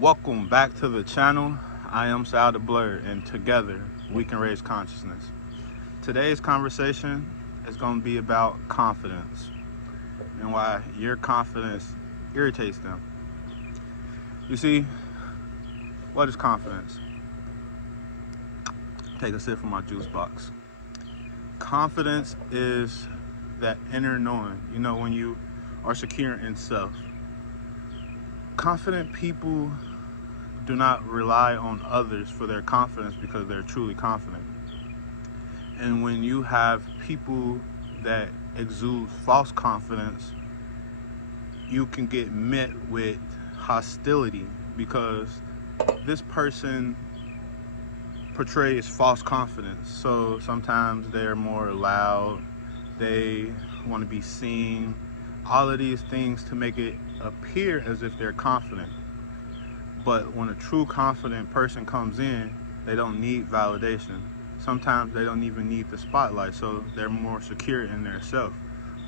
Welcome back to the channel. I am Saldablerd, and together we can raise consciousness. Today's conversation is going to be about confidence and why your confidence irritates them. You see, what is confidence? Take a sip from my juice box. Confidence is that inner knowing, when you are secure in self. Confident people do not rely on others for their confidence because they're truly confident. And when you have people that exude false confidence, you can get met with hostility because this person portrays false confidence. So sometimes they're more loud, they want to be seen, all of these things to make it appear as if they're confident. But when a true confident person comes in, they don't need validation. Sometimes they don't even need the spotlight, so they're more secure in their self.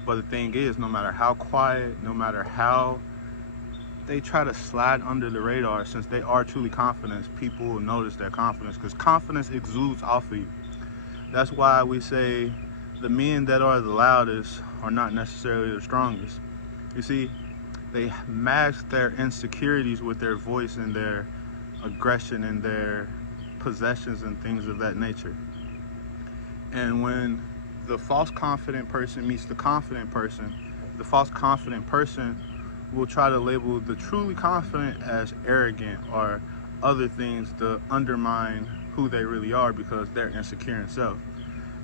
But the thing is, no matter how quiet, no matter how they try to slide under the radar, since they are truly confident, people will notice their confidence because confidence exudes off of you. That's why we say the men that are the loudest are not necessarily the strongest. You see, they mask their insecurities with their voice and their aggression and their possessions and things of that nature. And when the false confident person meets the confident person, the false confident person will try to label the truly confident as arrogant or other things to undermine who they really are because they're insecure in self.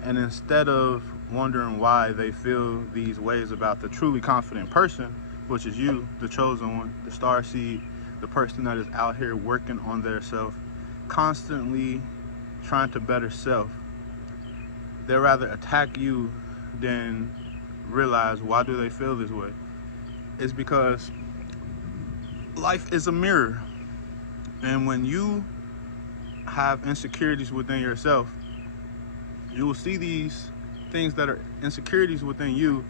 And instead of wondering why they feel these ways about the truly confident person, which is you, the chosen one, the star seed, the person that is out here working on their self, constantly trying to better self, they rather attack you than realize why do they feel this way. It's because life is a mirror. And when you have insecurities within yourself, you will see these things that are insecurities within you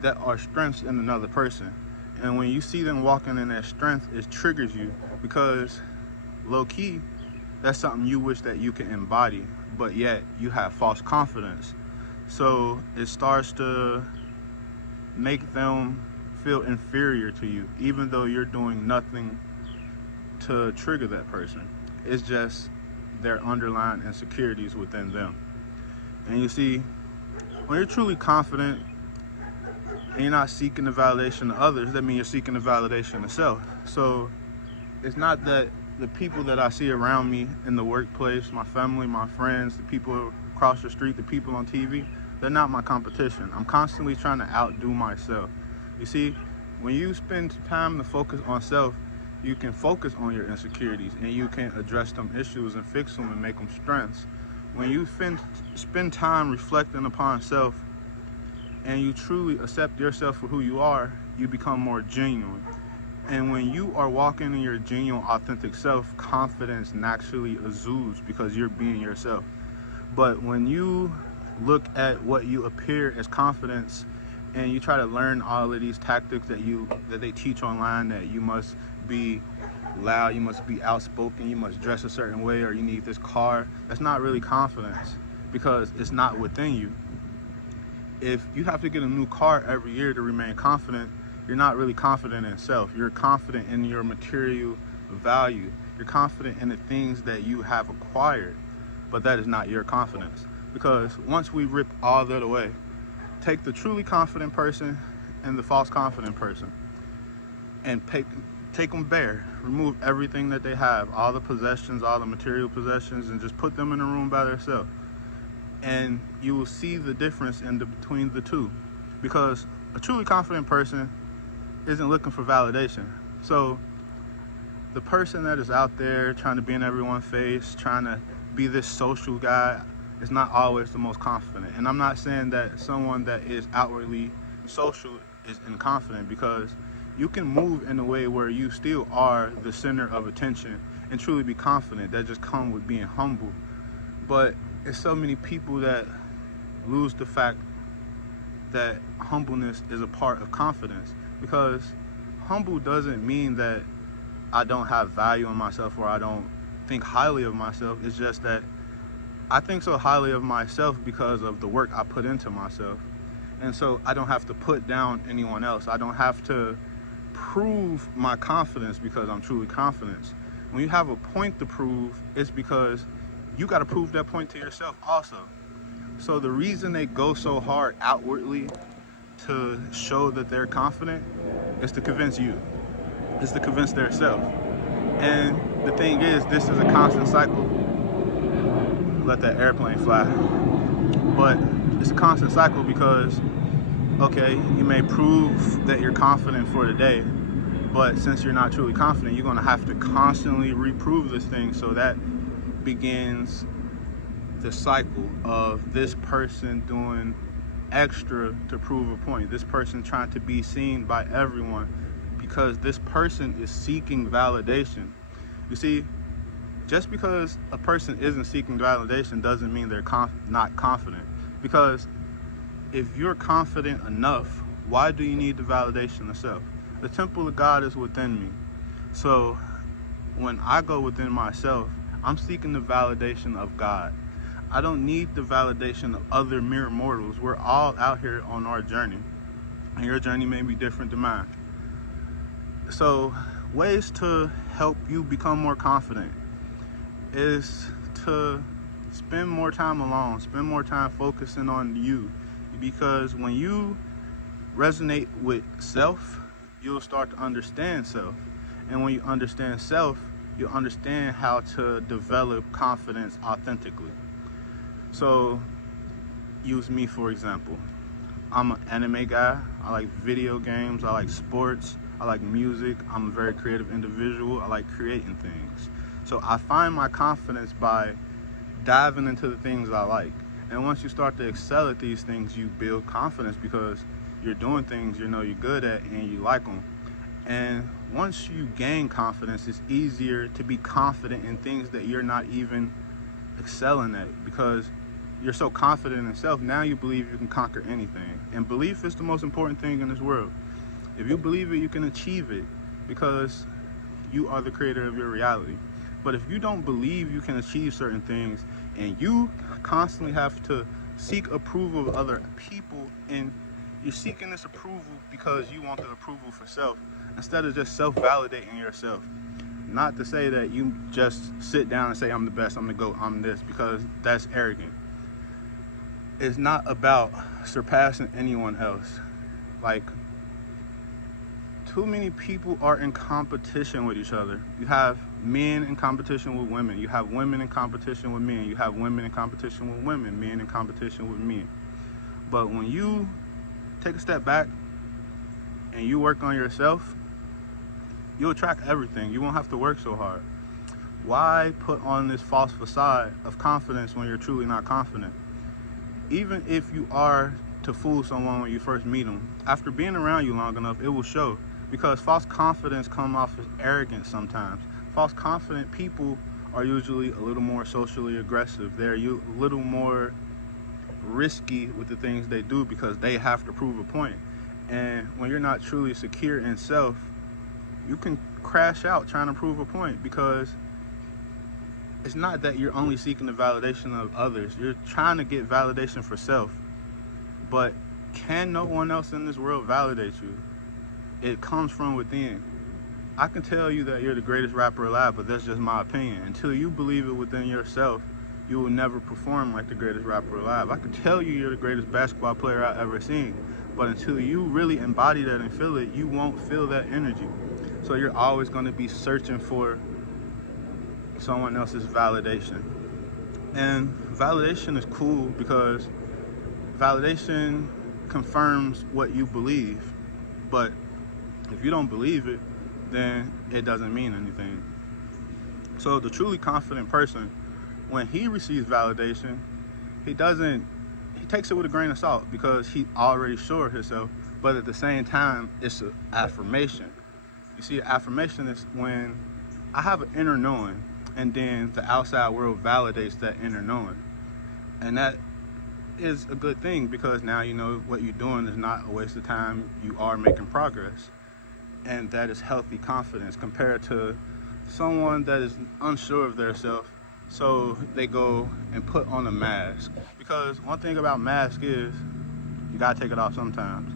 that are strengths in another person. And when you see them walking in that strength, it triggers you because low-key, that's something you wish that you can embody, but yet you have false confidence. So it starts to make them feel inferior to you, even though you're doing nothing to trigger that person. It's just their underlying insecurities within them. And you see, when you're truly confident and you're not seeking the validation of others, that means you're seeking the validation of self. So it's not that the people that I see around me in the workplace, my family, my friends, the people across the street, the people on TV, they're not my competition. I'm constantly trying to outdo myself. You see, when you spend time to focus on self, you can focus on your insecurities and you can address them issues and fix them and make them strengths. When you spend time reflecting upon self and you truly accept yourself for who you are, you become more genuine. And when you are walking in your genuine, authentic self, confidence naturally exudes because you're being yourself. But when you look at what you appear as confidence and you try to learn all of these tactics that they teach online, that you must be loud, you must be outspoken, you must dress a certain way, or you need this car, that's not really confidence because it's not within you. If you have to get a new car every year to remain confident, you're not really confident in self. You're confident in your material value. You're confident in the things that you have acquired, but that is not your confidence. Because once we rip all that away, take the truly confident person and the false confident person and take them bare, remove everything that they have, all the possessions, all the material possessions, and just put them in a room by themselves. And you will see the difference between the two. Because a truly confident person isn't looking for validation. So the person that is out there trying to be in everyone's face, trying to be this social guy, is not always the most confident. And I'm not saying that someone that is outwardly social is inconfident, because you can move in a way where you still are the center of attention and truly be confident. That just comes with being humble. But it's so many people that lose the fact that humbleness is a part of confidence, because humble doesn't mean that I don't have value in myself or I don't think highly of myself. It's just that I think so highly of myself because of the work I put into myself. And so I don't have to put down anyone else. I don't have to prove my confidence because I'm truly confident. When you have a point to prove, it's because you got to prove that point to yourself also. So the reason they go so hard outwardly to show that they're confident is to convince you. Is to convince their self. And the thing is, this is a constant cycle. Let that airplane fly. But it's a constant cycle because, okay, you may prove that you're confident for the day, but since you're not truly confident, you're going to have to constantly reprove this thing. So that begins the cycle of this person doing extra to prove a point. This person trying to be seen by everyone because this person is seeking validation. You see, just because a person isn't seeking validation doesn't mean they're not confident. Because if you're confident enough, why do you need the validation of self? The temple of God is within me. So when I go within myself, I'm seeking the validation of God. I don't need the validation of other mere mortals. We're all out here on our journey, and your journey may be different than mine. So ways to help you become more confident is to spend more time alone, spend more time focusing on you. Because when you resonate with self, you'll start to understand self. And when you understand self, you'll understand how to develop confidence authentically. So use me for example. I'm an anime guy. I like video games. I like sports. I like music. I'm a very creative individual. I like creating things. So I find my confidence by diving into the things I like. And once you start to excel at these things, you build confidence because you're doing things you know you're good at and you like them. And once you gain confidence, it's easier to be confident in things that you're not even excelling at because you're so confident in self. Now you believe you can conquer anything. And belief is the most important thing in this world. If you believe it, you can achieve it because you are the creator of your reality. But if you don't believe you can achieve certain things and you constantly have to seek approval of other people, and you're seeking this approval because you want the approval for self instead of just self-validating yourself. Not to say that you just sit down and say, I'm the best, I'm the GOAT, I'm this, because that's arrogant. It's not about surpassing anyone else. Like, too many people are in competition with each other. You have men in competition with women. You have women in competition with men. You have women in competition with women. Men in competition with men. But when you take a step back and you work on yourself, you'll attract everything. You won't have to work so hard. Why put on this false facade of confidence when you're truly not confident? Even if you are to fool someone when you first meet them, after being around you long enough, it will show. Because false confidence comes off as arrogance sometimes. False confident people are usually a little more socially aggressive. They're a little more risky with the things they do because they have to prove a point. And when you're not truly secure in self, you can crash out trying to prove a point because it's not that you're only seeking the validation of others. You're trying to get validation for self. But can no one else in this world validate you? It comes from within. I can tell you that you're the greatest rapper alive, but that's just my opinion. Until you believe it within yourself, you will never perform like the greatest rapper alive. I can tell you you're the greatest basketball player I've ever seen, but until you really embody that and feel it, you won't feel that energy. So you're always going to be searching for someone else's validation. And validation is cool because validation confirms what you believe, but if you don't believe it, then it doesn't mean anything. So the truly confident person, when he receives validation, he takes it with a grain of salt because he already sure of himself, but at the same time, it's an affirmation. You see, affirmation is when I have an inner knowing and then the outside world validates that inner knowing. And that is a good thing because now you know what you're doing is not a waste of time. You are making progress. and that is healthy confidence compared to someone that is unsure of themselves, so they go and put on a mask. Because one thing about mask is you gotta take it off sometimes,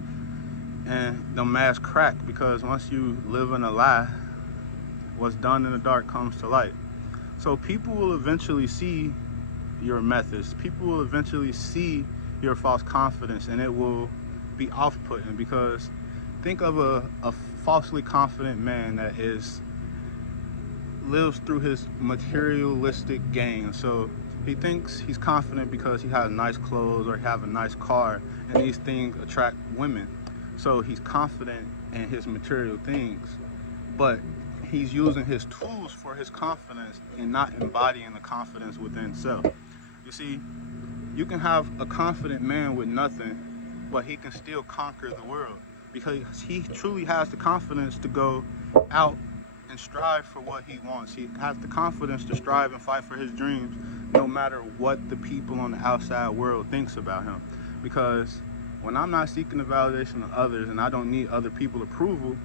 and the mask crack because once you live in a lie, what's done in the dark comes to light. So people will eventually see your methods. People will eventually see your false confidence, and it will be off-putting. Because think of a falsely confident man that lives through his materialistic gain. So he thinks he's confident because he has nice clothes or he have a nice car, and these things attract women. So he's confident in his material things, but he's using his tools for his confidence and not embodying the confidence within self. You see, you can have a confident man with nothing, but he can still conquer the world because he truly has the confidence to go out and strive for what he wants. He has the confidence to strive and fight for his dreams, no matter what the people on the outside world thinks about him. Because when I'm not seeking the validation of others and I don't need other people's approval,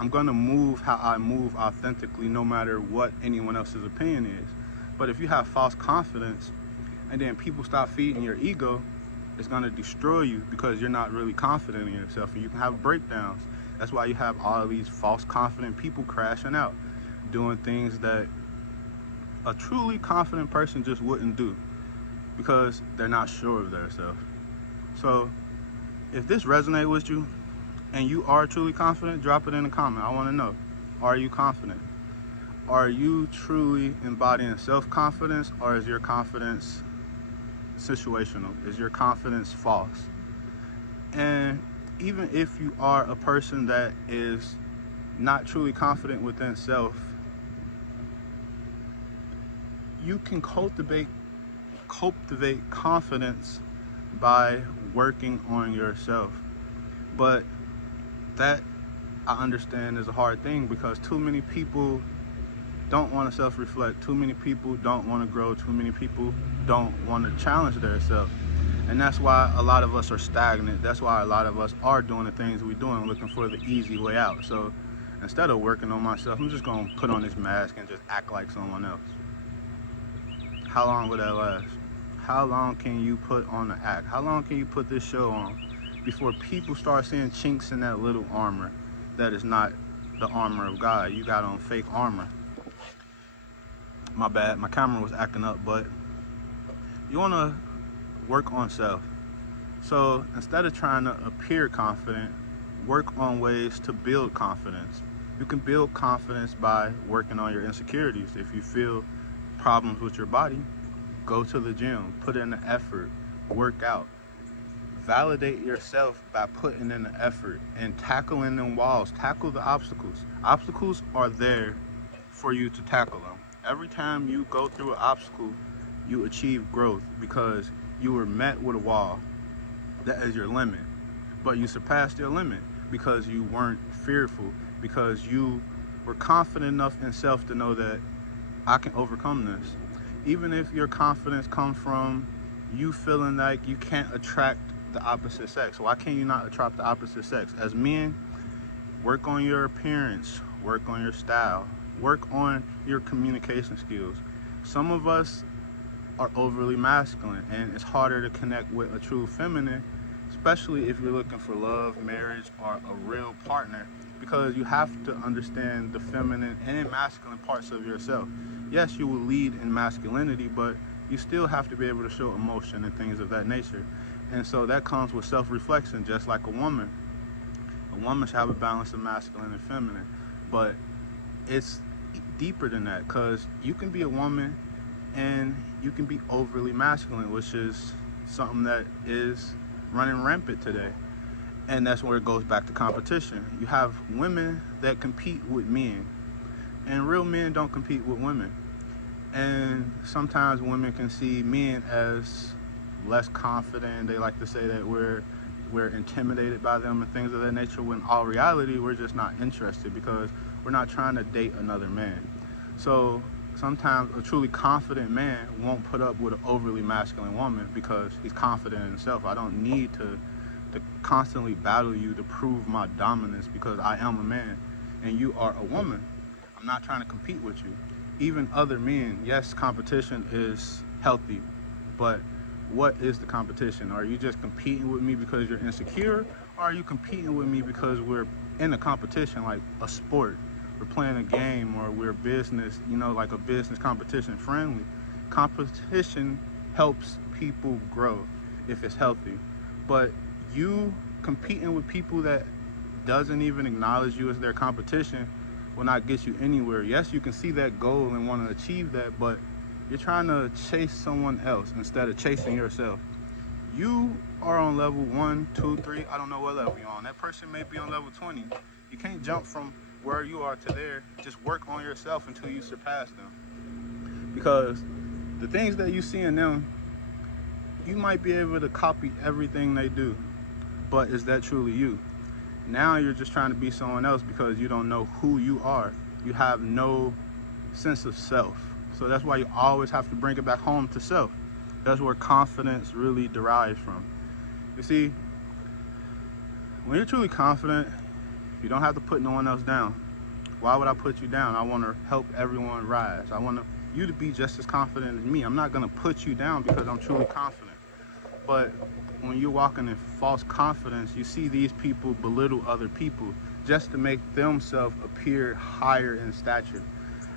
I'm gonna move how I move authentically, no matter what anyone else's opinion is. But if you have false confidence and then people stop feeding your ego, it's gonna destroy you because you're not really confident in yourself, and you can have breakdowns. That's why you have all of these false confident people crashing out, doing things that a truly confident person just wouldn't do because they're not sure of themselves. So if this resonates with you and you are truly confident, drop it in the comment. I want to know, are you confident? Are you truly embodying self-confidence, or is your confidence situational? Is your confidence false? And even if you are a person that is not truly confident within self, you can cultivate confidence by working on yourself. But that, I understand, is a hard thing because too many people don't want to self-reflect. Too many people don't want to grow. Too many people don't want to challenge themselves. And that's why a lot of us are stagnant. That's why a lot of us are doing the things we're doing, looking for the easy way out. So instead of working on myself, I'm just going to put on this mask and just act like someone else. How long will that last? How long can you put on the act? How long can you put this show on before people start seeing chinks in that little armor that is not the armor of God? You got on fake armor. My bad, my camera was acting up, but you want to work on self. So instead of trying to appear confident, work on ways to build confidence. You can build confidence by working on your insecurities. If you feel problems with your body, go to the gym, put in the effort, work out. Validate yourself by putting in the effort and tackling them walls. Tackle the obstacles. Obstacles are there for you to tackle them. Every time you go through an obstacle, you achieve growth because you were met with a wall. That is your limit. But you surpassed your limit because you weren't fearful, because you were confident enough in self to know that I can overcome this. Even if your confidence comes from you feeling like you can't attract the opposite sex. Why can't you not attract the opposite sex? As men, work on your appearance, work on your style, work on your communication skills. Some of us are overly masculine, and it's harder to connect with a true feminine, especially if you're looking for love, marriage, or a real partner, because you have to understand the feminine and masculine parts of yourself. Yes, you will lead in masculinity, but you still have to be able to show emotion and things of that nature. And so that comes with self-reflection, just like a woman. A woman should have a balance of masculine and feminine, but it's deeper than that, because you can be a woman and you can be overly masculine, which is something that is running rampant today. And that's where it goes back to competition. You have women that compete with men, and real men don't compete with women. And sometimes women can see men as less confident. They like to say that we're intimidated by them and things of that nature, when in all reality we're just not interested because we're not trying to date another man. So sometimes a truly confident man won't put up with an overly masculine woman because he's confident in himself. I don't need to constantly battle you to prove my dominance because I am a man. and you are a woman. I'm not trying to compete with you. Even other men, yes, competition is healthy, but what is the competition? Are you just competing with me because you're insecure, or are you competing with me because we're in a competition, like a sport? We're playing a game, or we're business, like a business competition friendly. Competition helps people grow if it's healthy. But you competing with people that doesn't even acknowledge you as their competition will not get you anywhere. Yes, you can see that goal and want to achieve that, but you're trying to chase someone else instead of chasing yourself. You are on level 1, 2, 3. I don't know what level you're on. That person may be on level 20. You can't jump from where you are to there. Just work on yourself until you surpass them. Because the things that you see in them, you might be able to copy everything they do, but is that truly you? Now you're just trying to be someone else because you don't know who you are. You have no sense of self. So that's why you always have to bring it back home to self. That's where confidence really derives from. You see, when you're truly confident, you don't have to put no one else down. Why would I put you down? I want to help everyone rise. I want you to be just as confident as me. I'm not going to put you down because I'm truly confident. But when you're walking in false confidence, you see these people belittle other people just to make themselves appear higher in stature.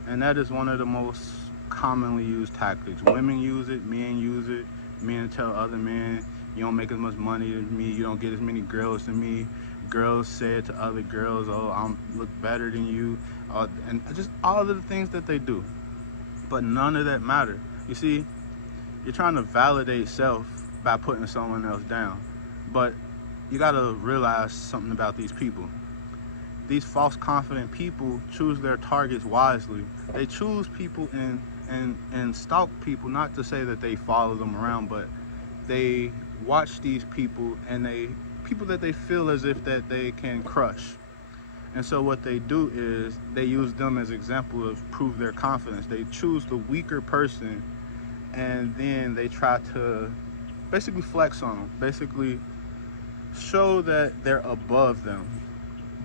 And that is one of the most commonly used tactics. Women use it, men use it. Men tell other men, you don't make as much money as me, you don't get as many girls as me. Girls say it to other girls, oh, I look better than you. And just all of the things that they do. But none of that matters. You see, you're trying to validate self by putting someone else down. But you gotta realize something about these people. These false confident people choose their targets wisely. They choose people and stalk people, not to say that they follow them around, but they watch these people and people that they feel as if that they can crush. And so what they do is they use them as example of prove their confidence. They choose the weaker person and then they try to basically flex on them, basically show that they're above them.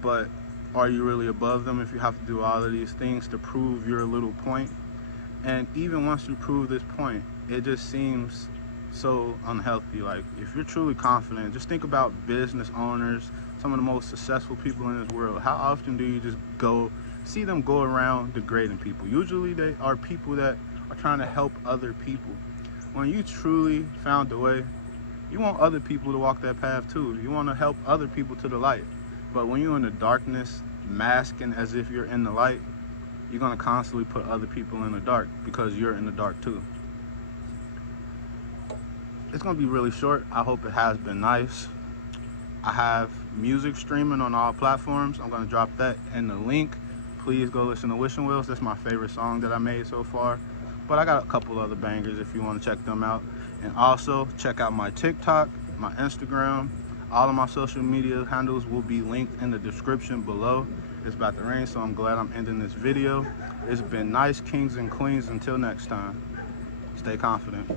But are you really above them if you have to do all of these things to prove your little point? And even once you prove this point, it just seems so unhealthy. Like, if you're truly confident, just think about business owners, some of the most successful people in this world. How often do you just see them go around degrading people? Usually they are people that are trying to help other people. When you truly found the way, you want other people to walk that path too. You want to help other people to the light. But when you're in the darkness, masking as if you're in the light, you're going to constantly put other people in the dark because you're in the dark too. It's going to be really short. I hope it has been nice. I have music streaming on all platforms. I'm going to drop that in the link. Please go listen to Wishing Wells. That's my favorite song that I made so far. But I got a couple other bangers if you want to check them out. And also check out my TikTok, my Instagram. All of my social media handles will be linked in the description below. It's about to rain, so I'm glad I'm ending this video. It's been nice, kings and queens. Until next time, stay confident.